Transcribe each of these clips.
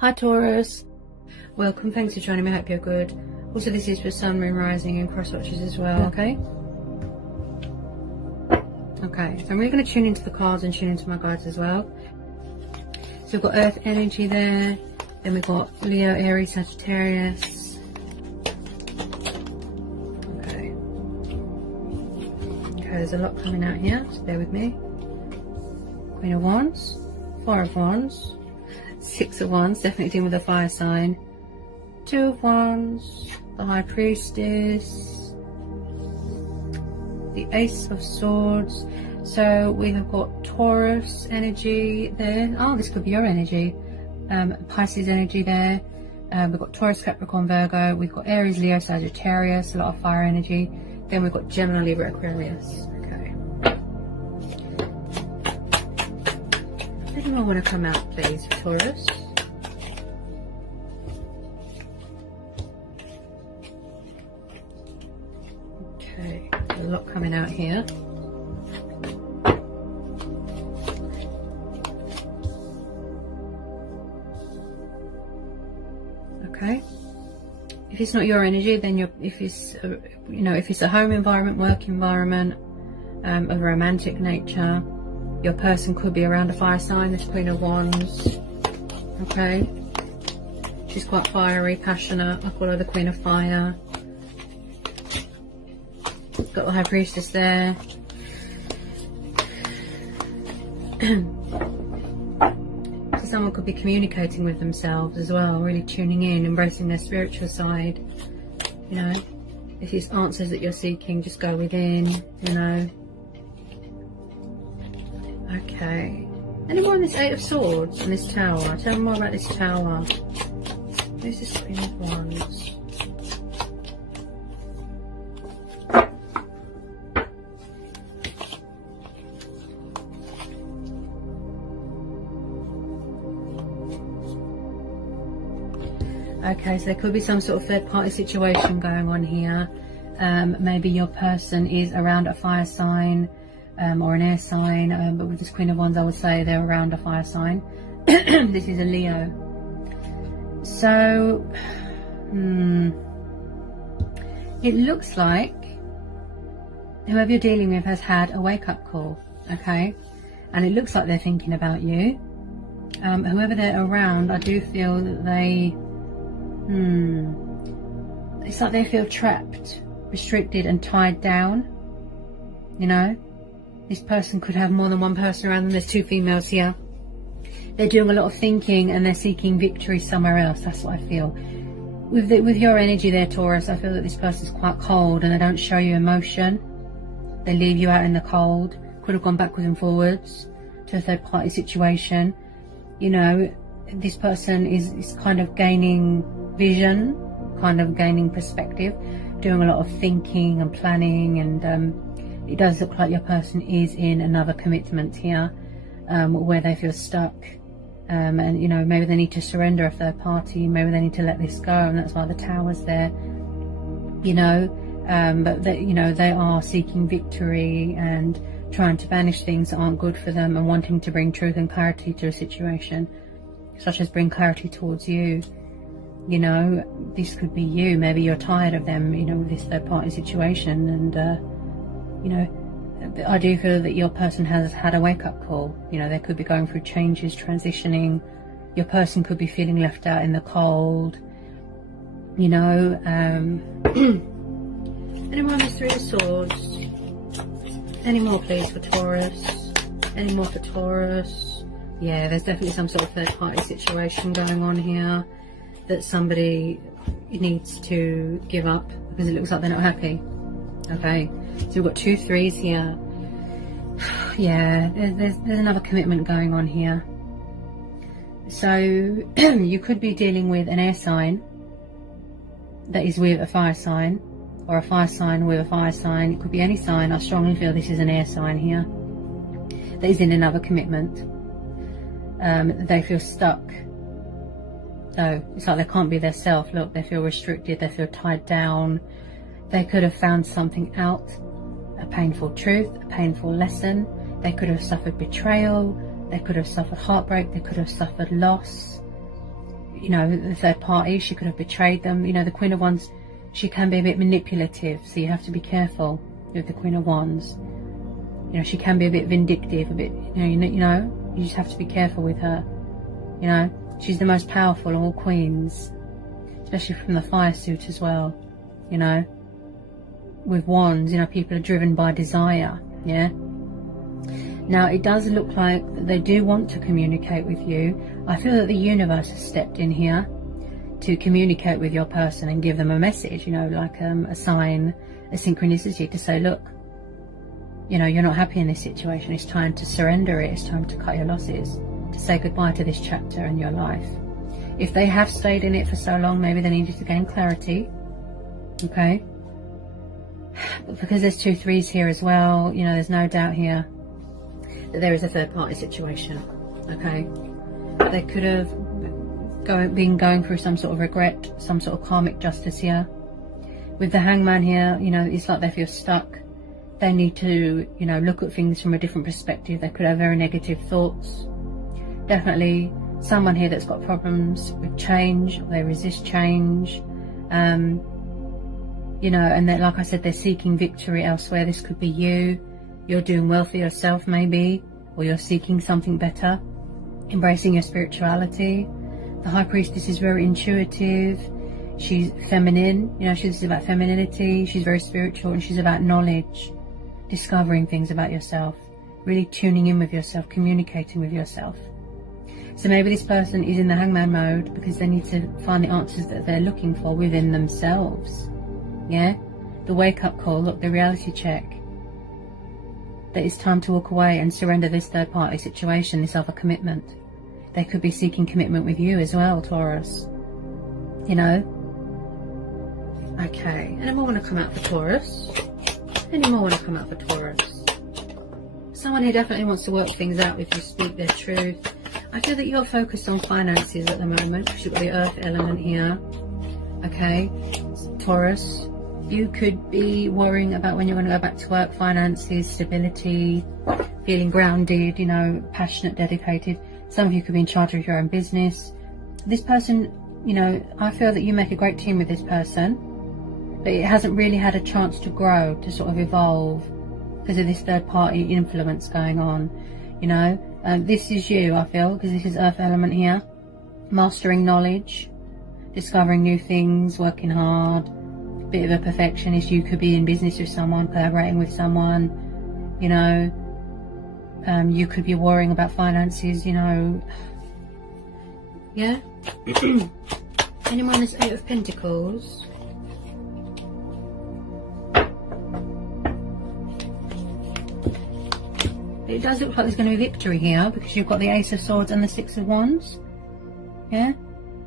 Hi Taurus, welcome, thanks for joining me, I hope you're good. Also this is for Sun, Moon, Rising and cross watches as well, okay? Okay, so I'm really going to tune into the cards and tune into my guides as well. So we've got Earth energy there, then we've got Leo, Aries, Sagittarius. Okay, there's a lot coming out here, just bear with me. Queen of Wands, Four of Wands, Six of Wands, definitely dealing with a fire sign. Two of Wands, the High Priestess, the Ace of Swords. So we have got Taurus energy there. Oh, this could be your energy. Pisces energy there. We've got Taurus, Capricorn, Virgo. We've got Aries, Leo, Sagittarius, a lot of fire energy. Then we've got Gemini, Libra, Aquarius. Okay. Anyone want to come out, please, for Taurus? Okay, a lot coming out here. Okay. If it's not your energy, then if it's if it's a home environment, work environment, of a romantic nature, your person could be around a fire sign. This Queen of Wands. Okay. She's quite fiery, passionate. I call her the Queen of Fire. Got the High Priestess there. So someone could be communicating with themselves as well, really tuning in, embracing their spiritual side. You know, if it's answers that you're seeking, just go within, you know. Okay. Anyone on this Eight of Swords and this Tower? Tell me more about this Tower. Who's this Queen of Wands? Okay, so there could be some sort of third party situation going on here. Maybe your person is around a fire sign or an air sign, but with this Queen of Wands I would say they're around a fire sign. This is a Leo. So it looks like whoever you're dealing with has had a wake-up call, okay? And it looks like they're thinking about you. Whoever they're around, I do feel that they it's like they feel trapped, restricted and tied down, you know. This person could have more than one person around them. There's two females here. They're doing a lot of thinking and they're seeking victory somewhere else. That's what I feel. With your energy there, Taurus, I feel that this person's quite cold and they don't show you emotion. They leave you out in the cold. Could have gone backwards and forwards to a third party situation. You know, this person is kind of gaining vision, kind of gaining perspective, doing a lot of thinking and planning, and it does look like your person is in another commitment here, where they feel stuck, and you know, maybe they need to surrender a third party, maybe they need to let this go, and that's why the Tower's there, you know. But they, you know, they are seeking victory and trying to banish things that aren't good for them and wanting to bring truth and clarity to a situation, such as bring clarity towards you. You know, this could be you. Maybe you're tired of them, you know, with this third party situation, and you know, I do feel that your person has had a wake-up call. You know, they could be going through changes, transitioning. Your person could be feeling left out in the cold, you know. Anyone who's Three of Swords? Any more please for Taurus? Any more for Taurus? Yeah, there's definitely some sort of third party situation going on here that somebody needs to give up because it looks like they're not happy. Okay, so we've got 2 threes here. Yeah, there's another commitment going on here. So you could be dealing with an air sign that is with a fire sign, or a fire sign with a fire sign. It could be any sign. I strongly feel this is an air sign here that is in another commitment. They feel stuck. So it's like they can't be their self. Look, they feel restricted, they feel tied down. They could have found something out, a painful truth, a painful lesson. They could have suffered betrayal, they could have suffered heartbreak, they could have suffered loss. you know, the third party. She could have betrayed them. You know, the Queen of Wands, she can be a bit manipulative, so you have to be careful with the Queen of Wands. You know, she can be a bit vindictive, a bit, you just have to be careful with her. You know, she's the most powerful of all queens, especially from the fire suit as well. You know, with wands, you know, people are driven by desire. Yeah. Now, it does look like they do want to communicate with you. I feel that the universe has stepped in here to communicate with your person and give them a message, you know, like a sign, a synchronicity to say, look, you know, you're not happy in this situation. It's time to surrender it. It's time to cut your losses, to say goodbye to this chapter in your life. If they have stayed in it for so long, maybe they need you to gain clarity. Okay? But because there's 2 3s here as well, you know, there's no doubt here that there is a third party situation. Okay? They could have been going through some sort of regret, some sort of karmic justice here. With the Hangman here, you know, it's like they feel stuck. They need to, you know, look at things from a different perspective. They could have very negative thoughts. Definitely someone here that's got problems with change. They resist change. You know, and that, like I said, they're seeking victory elsewhere. This could be you. You're doing well for yourself maybe, or you're seeking something better, embracing your spirituality. The High Priestess is very intuitive. She's feminine, you know, she's about femininity. She's very spiritual, and she's about knowledge, discovering things about yourself, really tuning in with yourself, communicating with yourself. So maybe this person is in the Hangman mode because they need to find the answers that they're looking for within themselves. Yeah? The wake-up call, look, the reality check. That it's time to walk away and surrender this third-party situation, this other commitment. They could be seeking commitment with you as well, Taurus. You know? Okay. Any more want to come out for Taurus? Any more want to come out for Taurus? Someone who definitely wants to work things out with you, speak their truth. I feel that you're focused on finances at the moment because you've got the earth element here. Okay? Taurus. You could be worrying about when you're going to go back to work, finances, stability, feeling grounded, you know, passionate, dedicated. Some of you could be in charge of your own business. This person, you know, I feel that you make a great team with this person, but it hasn't really had a chance to grow, to sort of evolve because of this third party influence going on, you know. This is you, I feel, because this is earth element here. Mastering knowledge, discovering new things, working hard. Bit of a perfectionist. You could be in business with someone, collaborating with someone, you know. You could be worrying about finances, you know. Yeah. Anyone that's 8 of Pentacles. It does look like there's going to be victory here because you've got the Ace of Swords and the 6 of Wands. Yeah.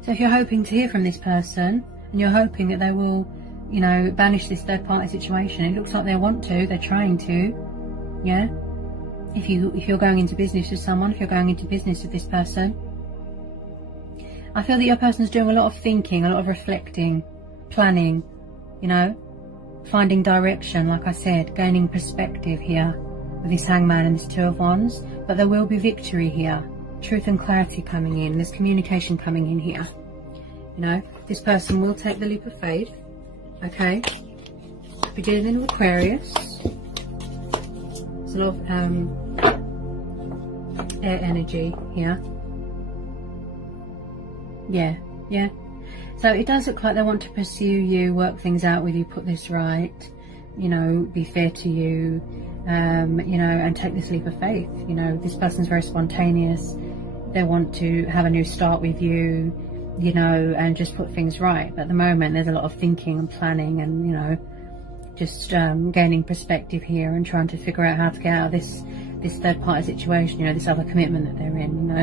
So if you're hoping to hear from this person and you're hoping that they will, you know, banish this third party situation, it looks like they want to, they're trying to. Yeah. If you're going into business with someone, if you're going into business with this person, I feel that your person's doing a lot of thinking, a lot of reflecting, planning, you know, finding direction, like I said, gaining perspective here with this Hangman and this 2 of Wands. But there will be victory here, truth and clarity coming in, there's communication coming in here. You know, this person will take the leap of faith. Okay, beginning with Aquarius. There's a lot of air energy here. Yeah. So it does look like they want to pursue you, work things out with you, put this right, you know, be fair to you, you know, and take this leap of faith. You know, this person's very spontaneous. They want to have a new start with you, you know, and just put things right. But at the moment there's a lot of thinking and planning and, you know, just gaining perspective here and trying to figure out how to get out of this third party situation, you know, this other commitment that they're in, you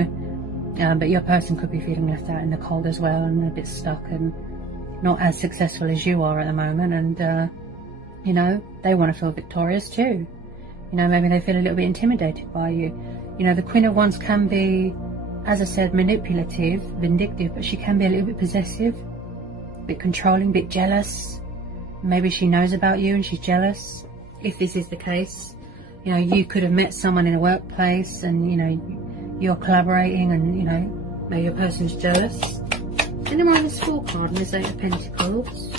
know. But your person could be feeling left out in the cold as well and a bit stuck and not as successful as you are at the moment. And you know, they want to feel victorious too. You know, maybe they feel a little bit intimidated by you. You know, the Queen of Wands can be, as I said, manipulative, vindictive, but she can be a little bit possessive, a bit controlling, a bit jealous. Maybe she knows about you and she's jealous. If this is the case, you know, you could have met someone in a workplace and, you know, you're collaborating and, you know, maybe your person's jealous. Any more on this Fool card and this Eight of Pentacles?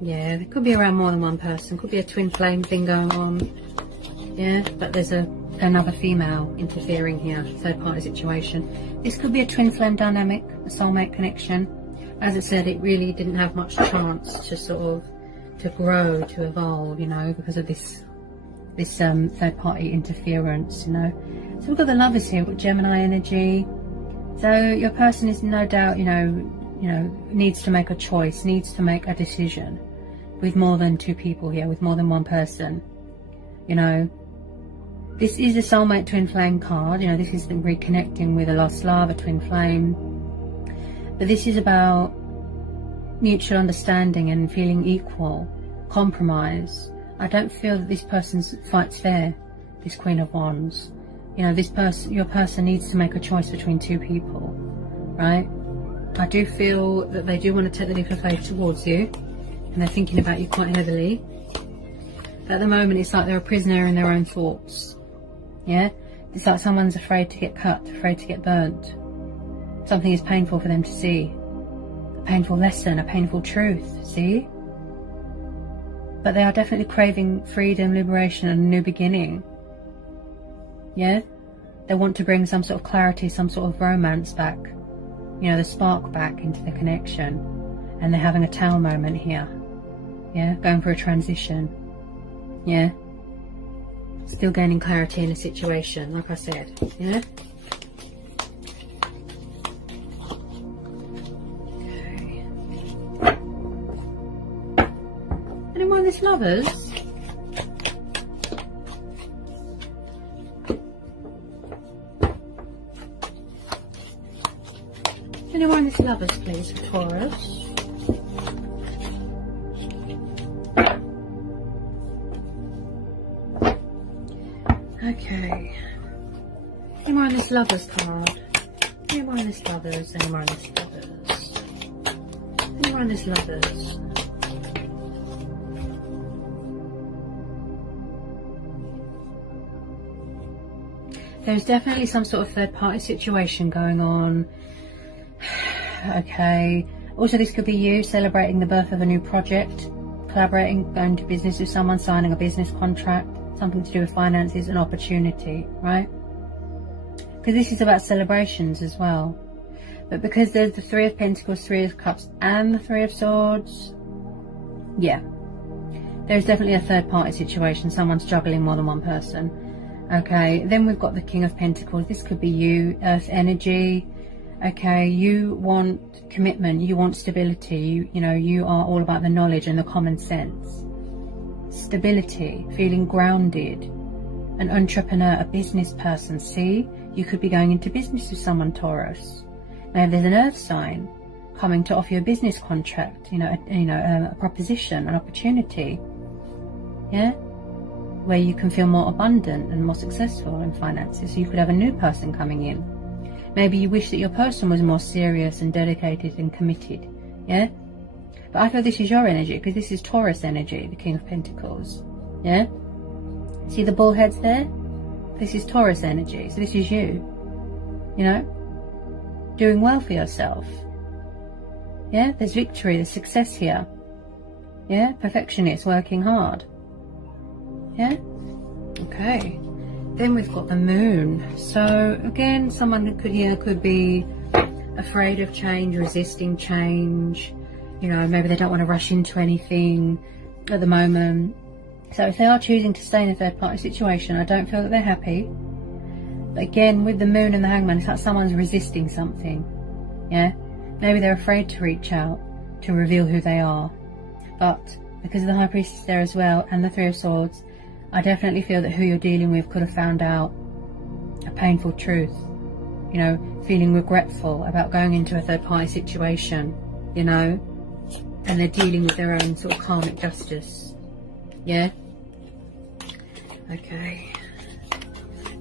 Yeah, there could be around more than one person. Could be a twin flame thing going on. Yeah, but there's another female interfering here. Third party situation. This could be a twin flame dynamic, a soulmate connection. As I said, it really didn't have much chance to sort of to grow, to evolve, you know, because of this third party interference, you know. So we've got the Lovers here with Gemini energy. So your person is no doubt, you know, needs to make a choice, needs to make a decision with more than two people here, with more than one person. You know, this is a soulmate twin flame card. You know, this is the reconnecting with a lost love, a twin flame. But this is about mutual understanding and feeling equal, compromise. I don't feel that this person fights fair, this Queen of Wands. You know, this person, your person needs to make a choice between two people, right? I do feel that they do want to take the leap of faith towards you, and they're thinking about you quite heavily. But at the moment, it's like they're a prisoner in their own thoughts. Yeah? It's like someone's afraid to get cut, afraid to get burnt. Something is painful for them to see. A painful lesson, a painful truth, see? But they are definitely craving freedom, liberation, and a new beginning. Yeah? They want to bring some sort of clarity, some sort of romance back. You know, the spark back into the connection. And they're having a Tower moment here. Yeah? Going for a transition. Yeah? Still gaining clarity in a situation, like I said. Yeah? Okay. Anyone on this Lovers? Anyone on this Lovers, please, for Taurus? Okay. Any more on this Lovers card? Any more on this Lovers? Any more on this Lovers? Any more on this Lovers? There's definitely some sort of third party situation going on. Okay. Also, this could be you celebrating the birth of a new project, collaborating, going to business with someone, signing a business contract. Something to do with finances and opportunity, right? Because this is about celebrations as well. But because there's the Three of Pentacles, Three of Cups, and the Three of Swords, yeah, there's definitely a third party situation. Someone's juggling more than one person. Okay, then we've got the King of Pentacles. This could be you, Earth energy. Okay, you want commitment, you want stability. You know, you are all about the knowledge and the common sense. Stability, feeling grounded, an entrepreneur, a business person. See, you could be going into business with someone, Taurus. Maybe there's an earth sign coming to offer you a business contract, a proposition, an opportunity, yeah, where you can feel more abundant and more successful in finances. So you could have a new person coming in. Maybe you wish that your person was more serious and dedicated and committed, yeah. But I feel this is your energy, because this is Taurus energy, the King of Pentacles. Yeah? See the bull heads there? This is Taurus energy. So this is you. You know? Doing well for yourself. Yeah? There's victory, there's success here. Yeah? Perfectionist, working hard. Yeah? Okay. Then we've got the Moon. So, again, someone could be afraid of change, resisting change. You know, maybe they don't want to rush into anything at the moment. So if they are choosing to stay in a third party situation, I don't feel that they're happy. But again, with the Moon and the Hangman, it's like someone's resisting something. Yeah? Maybe they're afraid to reach out, to reveal who they are. But because of the High Priestess there as well, and the Three of Swords, I definitely feel that who you're dealing with could have found out a painful truth. You know, feeling regretful about going into a third party situation, you know? And they're dealing with their own sort of karmic justice. Yeah? Okay.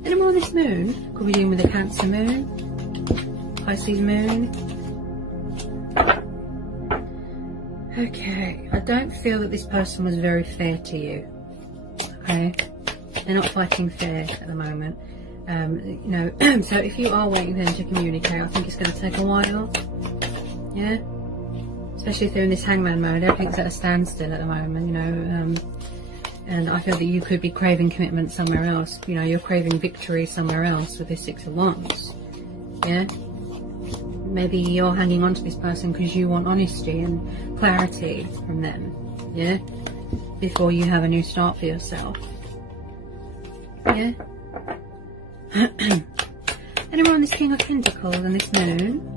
Any more on this Moon? Could be dealing with a Cancer Moon. Pisces Moon. Okay. I don't feel that this person was very fair to you. Okay? They're not fighting fair at the moment. You know, so if you are waiting for them to communicate, I think it's going to take a while. Yeah, especially if they're in this hangman mode. Everything's at a standstill at the moment, you know. And I feel that you could be craving commitment somewhere else. You know, you're craving victory somewhere else with this Six of Wands. Yeah, maybe you're hanging on to this person because you want honesty and clarity from them. Yeah, before you have a new start for yourself. Yeah. Anyone on this King of Pentacles and this Moon?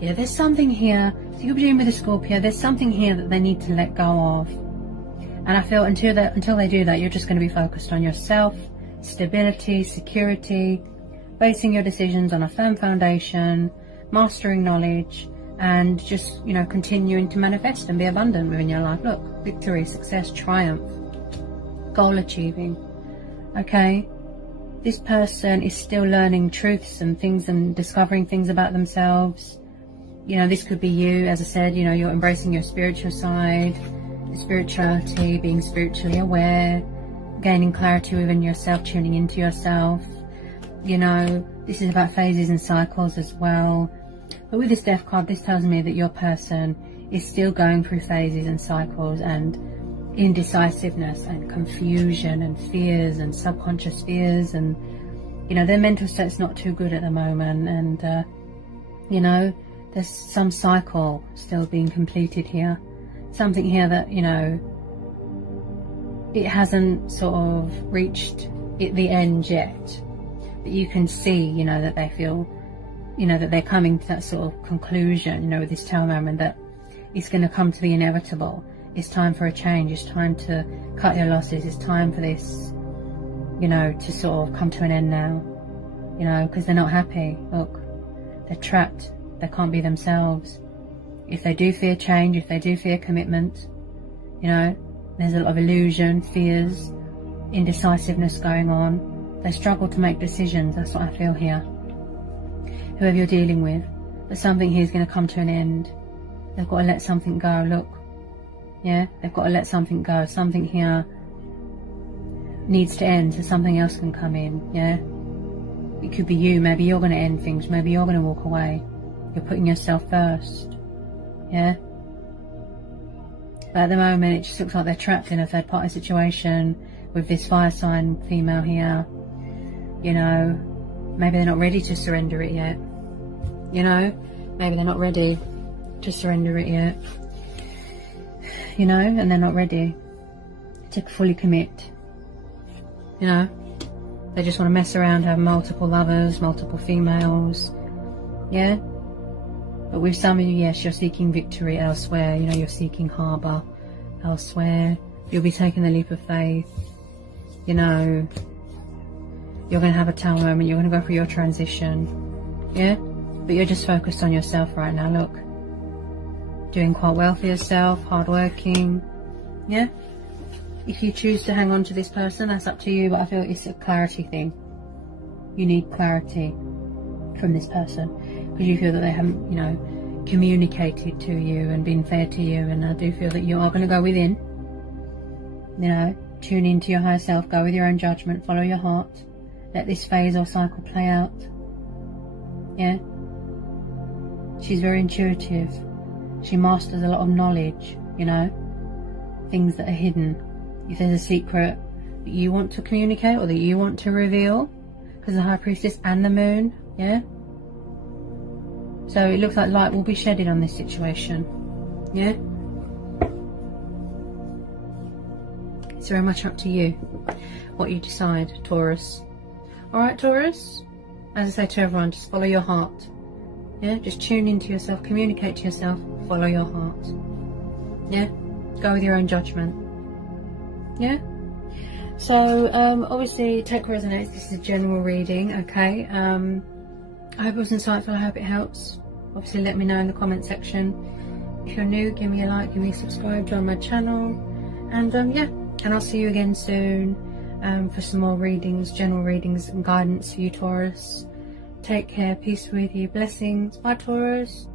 Yeah, there's something here. So you're dealing with a Scorpio. There's something here that they need to let go of. And I feel until they do that, you're just going to be focused on yourself, stability, security, basing your decisions on a firm foundation, mastering knowledge, and just, you know, continuing to manifest and be abundant within your life. Look, victory, success, triumph, goal achieving. Okay, this person is still learning truths and things and discovering things about themselves. You know, this could be you, as I said, you know, you're embracing your spiritual side, spirituality, being spiritually aware, gaining clarity within yourself, tuning into yourself. You know, this is about phases and cycles as well. But with this Death card, this tells me that your person is still going through phases and cycles and indecisiveness and confusion and fears and subconscious fears, and, you know, their mental state's not too good at the moment, and, you know, there's some cycle still being completed here. Something here that, you know, it hasn't sort of reached the end yet. But you can see, you know, that they feel, you know, that they're coming to that sort of conclusion, you know, with this Tower moment, that it's going to come to the inevitable. It's time for a change. It's time to cut your losses. It's time for this, you know, to sort of come to an end now, you know, because they're not happy. Look, they're trapped. They can't be themselves. If they do fear change, if they do fear commitment, you know, there's a lot of illusion, fears, indecisiveness going on. They struggle to make decisions. That's what I feel here. Whoever you're dealing with, but something here is going to come to an end. They've got to let something go. Look, yeah, they've got to let something go. Something here needs to end so something else can come in. Yeah, it could be you. Maybe you're going to end things. Maybe you're going to walk away. You're putting yourself first. Yeah. But at the moment, it just looks like they're trapped in a third party situation with this fire sign female here. You know, maybe they're not ready to surrender it yet. You know, maybe they're not ready to surrender it yet. You know, and they're not ready to fully commit. You know, they just want to mess around, have multiple lovers, multiple females. Yeah. But with some of you, yes, you're seeking victory elsewhere. You know, you're seeking harbour elsewhere. You'll be taking the leap of faith. You know, you're going to have a Tower moment. You're going to go through your transition. Yeah? But you're just focused on yourself right now. Look. Doing quite well for yourself. Hardworking. Yeah? If you choose to hang on to this person, that's up to you. But I feel it's a clarity thing. You need clarity from this person. Because you feel that they haven't, you know, communicated to you and been fair to you. And I do feel that you are going to go within. You know, tune into your higher self. Go with your own judgment. Follow your heart. Let this phase or cycle play out. Yeah. She's very intuitive. She masters a lot of knowledge, you know. Things that are hidden. If there's a secret that you want to communicate or that you want to reveal. Because the High Priestess and the Moon. Yeah. So it looks like light will be shedded on this situation. Yeah? It's very much up to you what you decide, Taurus. Alright, Taurus? As I say to everyone, just follow your heart. Yeah? Just tune into yourself, communicate to yourself, follow your heart. Yeah? Go with your own judgment. Yeah? So, obviously, take what resonates. This is a general reading, okay? I hope it was insightful. I hope it helps. Obviously, let me know in the comment section. If you're new, give me a like, give me a subscribe, join my channel. And yeah, and I'll see you again soon. for some more readings, general readings and guidance for you, Taurus. Take care. Peace with you. Blessings. Bye, Taurus.